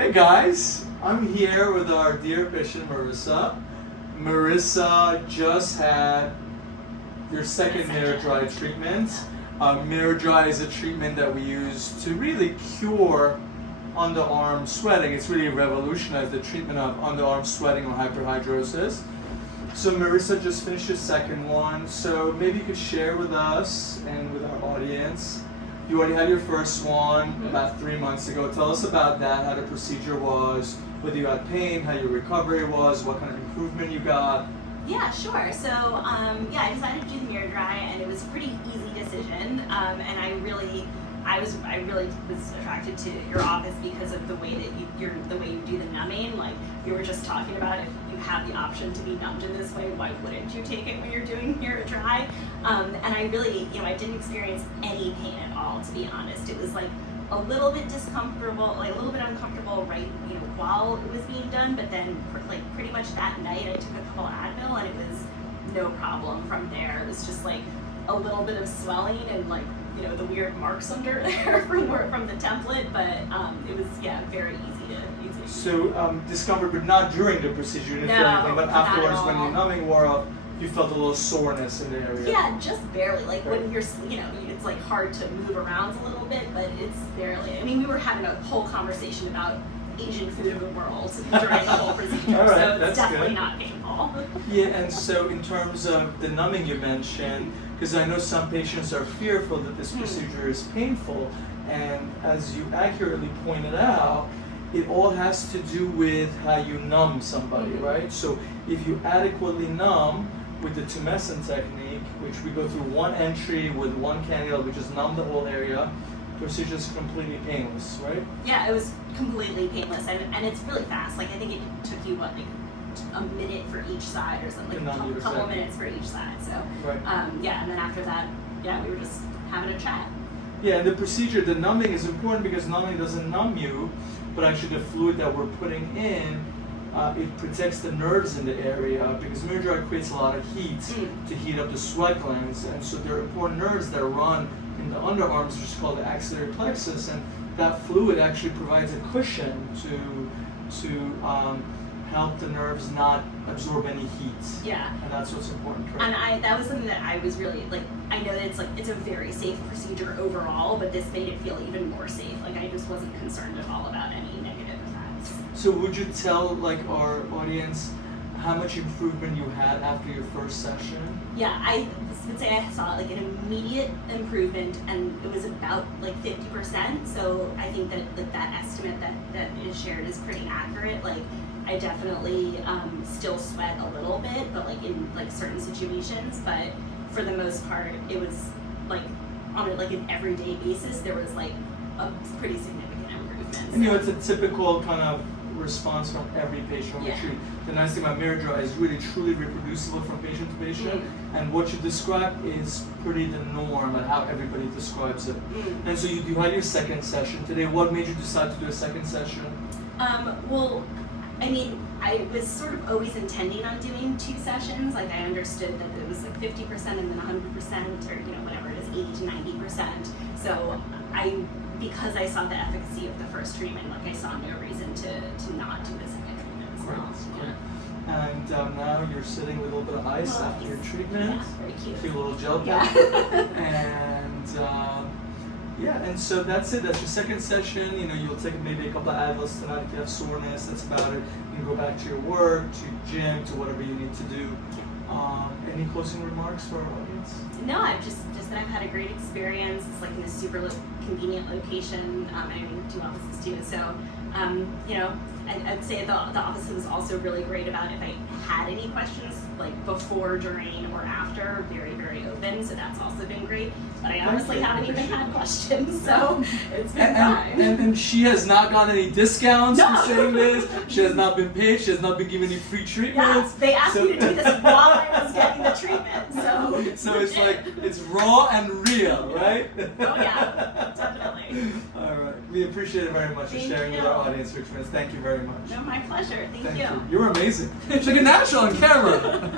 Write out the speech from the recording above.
Hey guys, I'm here with our dear patient Marissa. Marissa just had your second Miradry treatment. Miradry is a treatment that we use to really cure underarm sweating. It's really revolutionized the treatment of underarm sweating or hyperhidrosis. So Marissa just finished the second one, so maybe you could share with us and with our audience. You already had your first one about 3 months ago. Tell us about that, how the procedure was, whether you had pain, how your recovery was, what kind of improvement you got. Yeah, sure. So, I decided to do the Miradry, and it was a pretty easy decision. And I really was attracted to your office because of the way that you do the numbing. Like you were just talking about, if you have the option to be numbed in this way, why wouldn't you take it when you're doing Miradry? And I really, I didn't experience any pain at all, to be honest. It was like a little bit discomfortable, like a little bit uncomfortable while it was being done, but then like pretty much that night I took a couple Advil and it was no problem from there. It was just like a little bit of swelling and like, the weird marks under there from the template, but it was, very easy. So discomfort, but not during the procedure, you didn't feel anything, but afterwards when the numbing wore off, you felt a little soreness in the area. Yeah, just barely. Like when you're, it's like hard to move around a little bit, but it's barely. I mean, we were having a whole conversation about Asian food of the world during the whole procedure, All right, so it's definitely good. not painful. Yeah, and so in terms of the numbing you mentioned, because I know some patients are fearful that this procedure is painful, and as you accurately pointed out, it all has to do with how you numb somebody, right? So if you adequately numb with the tumescent technique, which we go through one entry with one cannula, we just numb the whole area, the procedure is completely painless, right? Yeah, it was completely painless, and it's really fast. Like I think it took you a minute for each side or something, like a couple minutes for each side. So right. And then after that, we were just having a chat. Yeah, and the procedure, the numbing is important because not only does it numb you, but actually the fluid that we're putting in, it protects the nerves in the area because Miradry creates a lot of heat to heat up the sweat glands, and so there are important nerves that run in the underarms, which is called the axillary plexus, and that fluid actually provides a cushion to help the nerves not absorb any heat. Yeah. And that's what's important, right? And that was something that I was really, I know that it's a very safe procedure overall, but this made it feel even more safe. Like I just wasn't concerned at all about any negative effects. So would you tell our audience how much improvement you had after your first session? Yeah, I would say I saw an immediate improvement, and it was about 50%. So I think that that estimate that is shared is pretty accurate. I definitely still sweat a little bit, but in certain situations. But for the most part, it was on an everyday basis, there was a pretty significant improvement. And it's a typical kind of response from every patient we treat. The nice thing about Miradry is really truly reproducible from patient to patient, and what you describe is pretty the norm and how everybody describes it. And so you had your second session today. What made you decide to do a second session? Well, I mean, I was sort of always intending on doing 2 sessions. I understood that it was 50% and then 100%, or whatever it is, 80 to 90%. So because I saw the efficacy of the first treatment, I saw no reason to not do the second treatment. So, yeah. And now you're sitting with a little bit of ice after your treatment. Yeah, very cute. Cute little gel Yeah. And so that's it. That's your second session. You'll take maybe a couple of Advils tonight if you have soreness. That's about it. You can go back to your work, to your gym, to whatever you need to do. Any closing remarks for our audience? No, I've just that I've had a great experience. It's in a super convenient location. I mean, 2 offices too. So, I'd say the office was also really great about if I had any questions before, during, or after. Very, very open. So that's also been great. But I honestly haven't even had questions, so it's been fine. And she has not gotten any discounts No. for saying this. She has not been paid. She has not been given any free treatments. Yeah, they asked me to do this while I was getting the treatment, so it's it's raw and real, right? Oh yeah, definitely. All right. We appreciate it very much for sharing with our audience, Richmond. Thank you very much. No, my pleasure. Thank you. You're amazing. She's like a natural on camera.